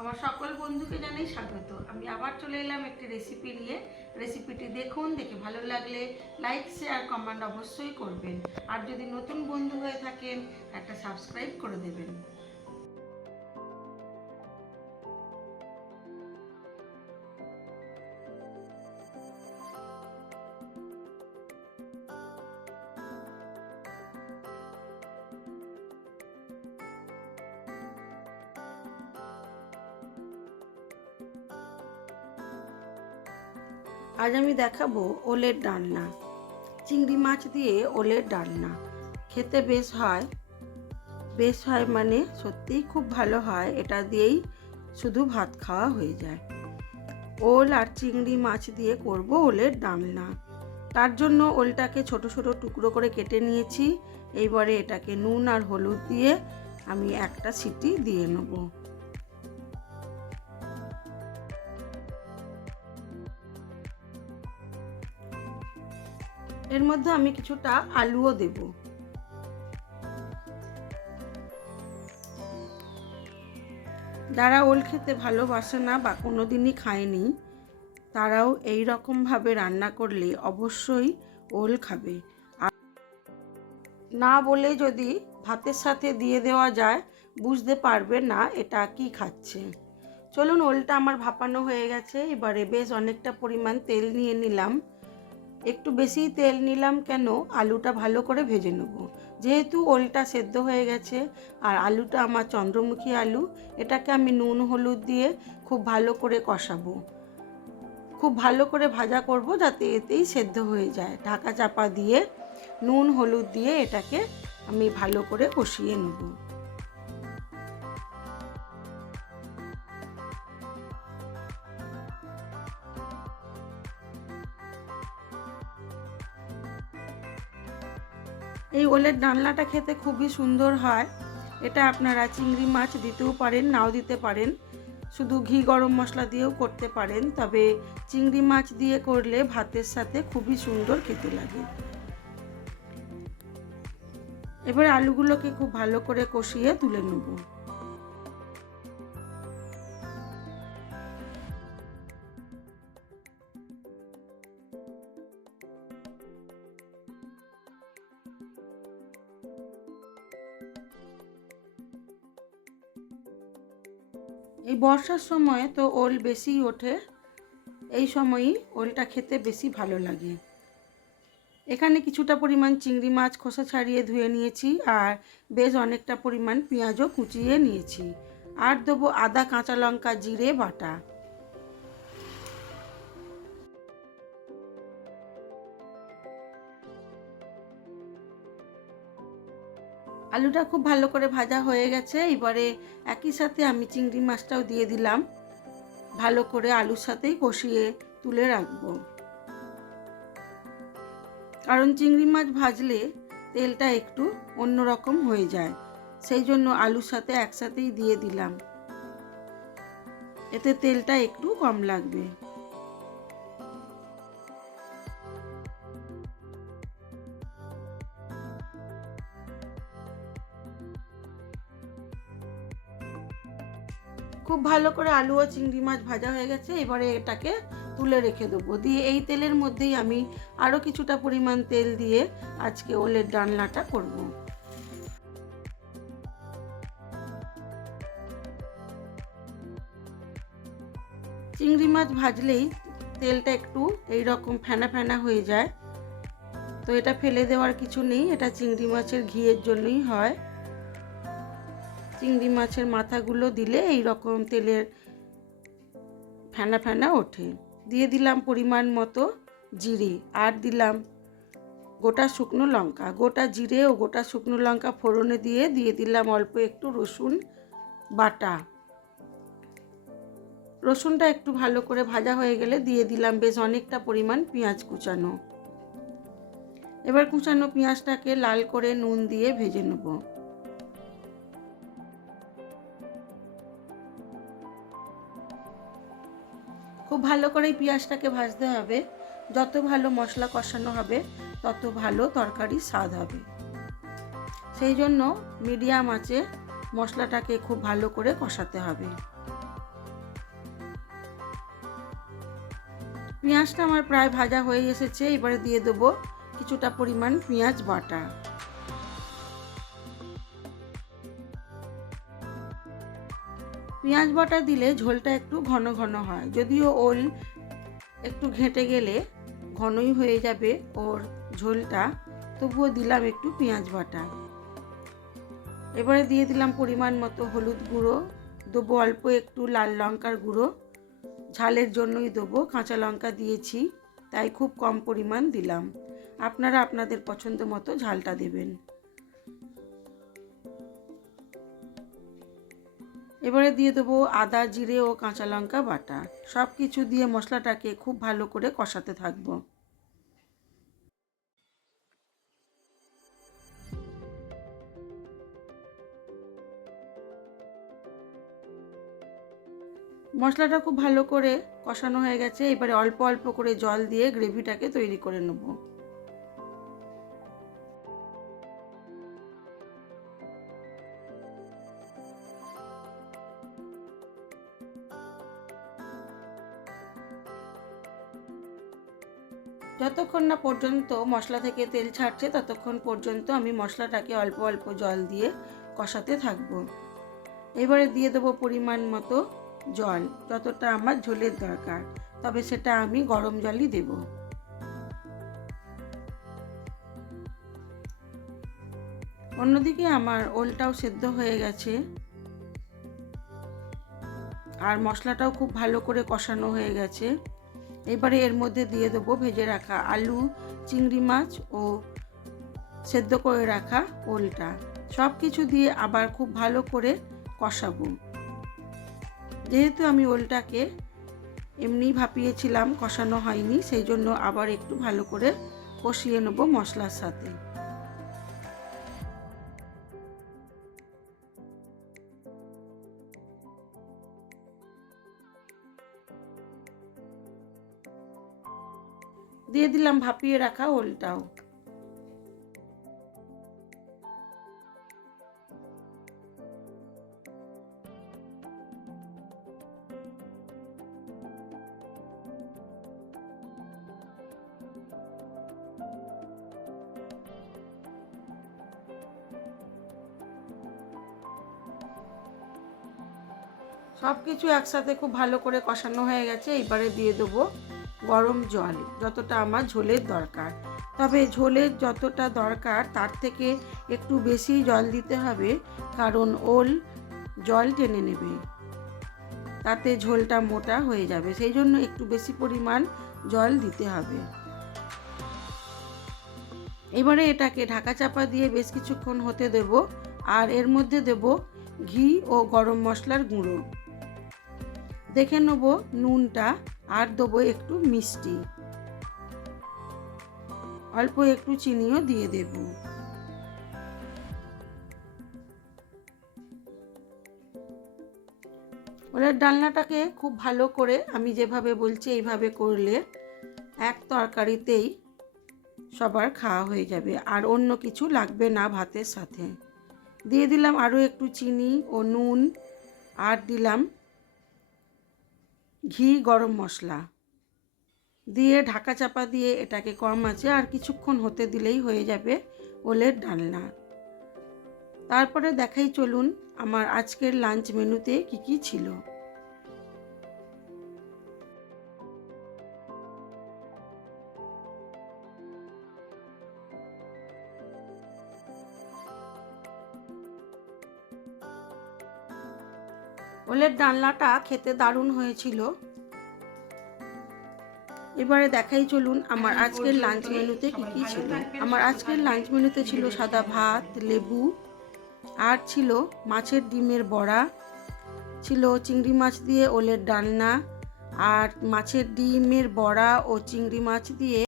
আমার সকল বন্ধুকে জানাই স্বাগত। আমি আবার চলে এলাম একটি রেসিপি নিয়ে। রেসিপিটি দেখুন, দেখে ভালো লাগলে লাইক শেয়ার কমেন্ট অবশ্যই করবেন। আর যদি নতুন বন্ধু হয়ে থাকেন একটা সাবস্ক্রাইব করে দেবেন। আজ আমি দেখাবো ওলের ডালনা। চিংড়ি মাছ দিয়ে ওলের ডালনা খেতে বেশ হয় মানে সত্যিই খুব ভালো হয়। এটা দিয়েই শুধু ভাত খাওয়া হয়ে যায়। ওল আর চিংড়ি মাছ দিয়ে করব ওলের ডালনা। তার জন্য ওলটাকে ছোট ছোট টুকরো করে কেটে নিয়েছি। এইবারে এটাকে নুন আর হলুদ দিয়ে আমি একটা সিটি দিয়ে নেব। এর মধ্যে আমি কিছুটা আলুও দেব। যারা ওল খেতে ভালোবাসে না বা কোনোদিনই খায়নি, তারাও এই রকমভাবে রান্না করলে অবশ্যই ওল খাবে। আর না বলে যদি ভাতের সাথে দিয়ে দেওয়া যায়, বুঝতে পারবে না এটা কি খাচ্ছে। চলুন, ওলটা আমার ভাপানো হয়ে গেছে। এবারে বেশ অনেকটা পরিমাণ তেল নিয়ে নিলাম। একটু বেশি তেল নিলাম কেন, আলুটা ভালো করে ভেজে নেব। যেহেতু ওলটা সেদ্ধ হয়ে গেছে আর আলুটা আমার চন্দ্রমুখী আলু, এটাকে আমি নুন হলুদ দিয়ে খুব ভালো করে কষাবো। খুব ভালো করে ভাজা করব যাতে এতেই সেদ্ধ হয়ে যায়। ঢাকা চাপা দিয়ে নুন হলুদ দিয়ে এটাকে আমি ভালো করে কষিয়ে নেব। এই ওলের ডালনাটা খেতে খুবই সুন্দর হয়। এটা আপনারা চিংড়ি মাছ দিতেও পারেন, নাও দিতে পারেন, শুধু ঘি গরম মশলা দিয়েও করতে পারেন। তবে চিংড়ি মাছ দিয়ে করলে ভাতের সাথে খুবই সুন্দর খেতে লাগে। এবার আলুগুলোকে খুব ভালো করে কষিয়ে তুলে নেব। এই বর্ষার সময় তো ওল বেশি ওঠে, এই সময়ই ওলটা খেতে বেশি ভালো লাগে। এখানে কিছুটা পরিমাণ চিংড়ি মাছ খোসা ছাড়িয়ে ধুয়ে নিয়েছি আর বেশ অনেকটা পরিমাণ পেঁয়াজও কুচিয়ে নিয়েছি। আর দেবো আদা, কাঁচা লঙ্কা, জিরে বাটা। আলুটা খুব ভালো করে ভাজা হয়ে গেছে। এবারে একই সাথে আমি চিংড়ি মাছটাও দিয়ে দিলাম। ভালো করে আলুর সাথেই কষিয়ে তুলে রাখবো। কারণ চিংড়ি মাছ ভাজলে তেলটা একটু অন্যরকম হয়ে যায়, সেই জন্য আলুর সাথে একসাথেই দিয়ে দিলাম। এতে তেলটা একটু কম লাগবে। খুব ভালো করে আলু ও চিংড়ি মাছ ভাজা হয়ে গেছে। এবারে এটাকে তুলে রেখে দেবো। দিয়ে এই তেলের মধ্যেই আমি আরও কিছুটা পরিমাণ তেল দিয়ে আজকে ওলের ডালনাটা করব। চিংড়ি মাছ ভাজলেই তেলটা একটু এইরকম ফেনা ফেনা হয়ে যায়, তো এটা ফেলে দেওয়ার কিছু নেই। এটা চিংড়ি মাছের ঘিয়ের জন্যই হয়। চিংড়ি মাছের মাথাগুলো দিলে এই রকম তেলের ফেনা ফেনা ওঠে। দিয়ে দিলাম পরিমাণ মতো জিরে আর দিলাম গোটা শুকনো লঙ্কা। গোটা জিরে ও গোটা শুকনো লঙ্কা ফোড়নে দিয়ে দিলাম অল্প একটু রসুন বাটা। রসুনটা একটু ভালো করে ভাজা হয়ে গেলে দিয়ে দিলাম বেশ অনেকটা পরিমাণ পেঁয়াজ কুচানো। এবার কুচানো পেঁয়াজটাকে লাল করে নুন দিয়ে ভেজে নেব। খুব ভালো করে পেঁয়াজটাকে ভাজতে হবে। যত ভালো মশলা কষানো হবে তত ভালো তরকারির স্বাদ হবে। সেই জন্য মিডিয়াম আঁচে মশলাটাকে খুব ভালো করে কষাতে হবে। পেঁয়াজটা আমার প্রায় ভাজা হয়ে এসেছে। এবারে দিয়ে দেবো কিছুটা পরিমাণ পেঁয়াজ বাটা। পেঁয়াজ বাটা দিলে ঝোলটা একটু ঘন ঘন হয়, যদিও ওল একটু ঘেঁটে গেলে ঘনই হয়ে যাবে ওর ঝোলটা, তবুও দিলাম একটু পেঁয়াজ বাটা। এবারে দিয়ে দিলাম পরিমাণ মতো হলুদ গুঁড়ো, দেবো অল্প একটু লাল লঙ্কার গুঁড়ো, ঝালের জন্যই দেবো, কাঁচা লঙ্কা দিয়েছি তাই খুব কম পরিমাণ দিলাম, আপনারা আপনাদের পছন্দ মতো ঝালটা দেবেন। এবারে দিয়ে দেবো আদা, জিরে ও কাঁচা লঙ্কা বাটা। সব কিছু দিয়ে মশলাটাকে খুব ভালো করে কষাতে থাকবো। মশলাটা খুব ভালো করে কষানো হয়ে গেছে। এবারে অল্প অল্প করে জল দিয়ে গ্রেভিটাকে তৈরি করে নেব। যতক্ষণ না পর্যন্ত মশলা থেকে তেল ছাড়ছে ততক্ষণ পর্যন্ত আমি মশলাটাকে অল্প অল্প জল দিয়ে কষাতে থাকবো। এবারে দিয়ে দেবো পরিমাণ মতো জল, যতটা আমার ঝোলের দরকার, তবে সেটা আমি গরম জলই দেব। অন্যদিকে আমার ওলটাও সেদ্ধ হয়ে গেছে আর মশলাটাও খুব ভালো করে কষানো হয়ে গেছে। এবারে এর মধ্যে দিয়ে দেবো ভেজে রাখা আলু, চিংড়ি মাছ ও সেদ্ধ করে রাখা ওলটা। সব কিছু দিয়ে আবার খুব ভালো করে কষাবো। যেহেতু আমি ওলটাকে এমনি ভাপিয়েছিলাম, কষানো হয়নি, সেই জন্য আবার একটু ভালো করে কষিয়ে নেব মশলার সাথে। দিয়ে দিলাম ভাপিয়ে রাখা ওলটাও। সব কিছু একসাথে খুব ভালো করে কষানো হয়ে গেছে। এবারে দিয়ে দেবো গরম জল, যতটা আমার ঝোলের দরকার। তবে ঝোলের যতটা দরকার তার থেকে একটু বেশি জল দিতে হবে, কারণ ওল জল টেনে নেবে, তাতে ঝোলটা মোটা হয়ে যাবে, সেই জন্য একটু বেশি পরিমাণ জল দিতে হবে। এবারে এটাকে ঢাকা চাপা দিয়ে বেশ কিছুক্ষণ হতে দেব। আর এর মধ্যে দেব ঘি ও গরম মশলার গুঁড়ো, দেখে নেব নুনটা, আর দেবো একটু মিষ্টি, অল্প একটু চিনিও দিয়ে দেব। ওলের ডালনাটাকে খুব ভালো করে আমি যেভাবে বলছি এইভাবে করলে এক তরকারিতেই সবার খাওয়া হয়ে যাবে, আর অন্য কিছু লাগবে না ভাতের সাথে। দিয়ে দিলাম আরও একটু চিনি ও নুন, আর দিলাম ঘি, গরম মশলা দিয়ে ঢাকা চাপা দিয়ে এটাকে কম আঁচে আর কিছুক্ষণ হতে দিলেই হয়ে যাবে ওলের ডালনা। তারপরে দেখাই চলুন আমার আজকের লাঞ্চ মেনুতে কি কি ছিল। ওলের ডালনাটা খেতে দারুণ হয়েছিল। এবারে দেখাই চলুন আমার আজকের লাঞ্চ মেনুতে কি কি ছিল। আমার আজকের লাঞ্চ মেনুতে ছিল সাদা ভাত, লেবু, আর ছিল মাছের ডিমের বড়া, ছিল চিংড়ি মাছ দিয়ে ওলের ডালনা, আর মাছের ডিমের বড়া ও চিংড়ি মাছ দিয়ে